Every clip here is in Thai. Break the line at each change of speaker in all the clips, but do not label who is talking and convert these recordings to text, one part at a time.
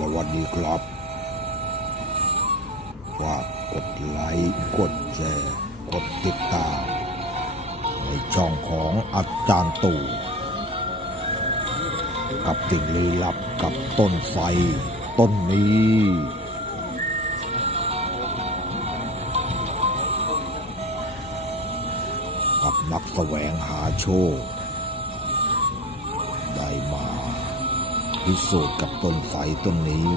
สวัสดีครับฝากกดไลค์กดแชร์กดติดตาม ในช่องของอาจารย์ตู่กับสิ่งลี้ลับกับต้นไทรต้นนี้กับนักแสวงหาโชค พิสูจน์กับต้นไทรต้นนี้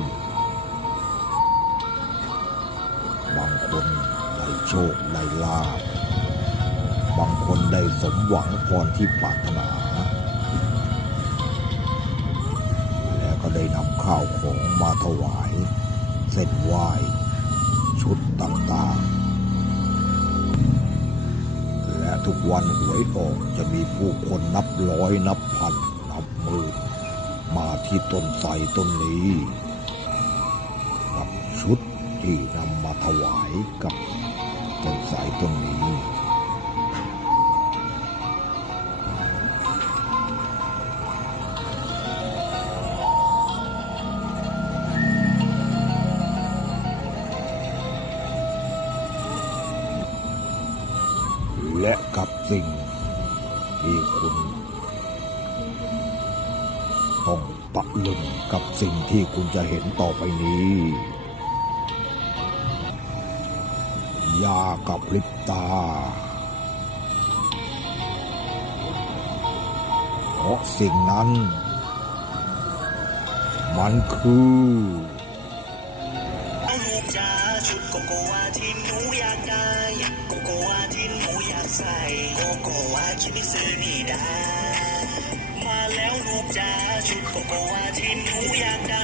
บางคนได้โชคได้ลาบบางคนได้สมหวังพรที่ปรารถนา และก็ได้นำข้าวของมาถวาย เส้นไหว้ชุดต่างๆ และทุกวันหวยออกจะมีผู้คนนับร้อยนับพันนับหมื่น มาที่ต้นไทรต้นนี้กับชุดที่นำมาถวายกับต้นไทรต้นนี้และกับสิ่งที่คุณ ต้องตะลึงกับสิ่งที่คุณจะเห็นต่อไปนี้ยากับพริบตา เพราะสิ่งนั้น มันคือ
ใส่โกโกวาคิมิซึนี่ดามาแล้ว 不过我不养狗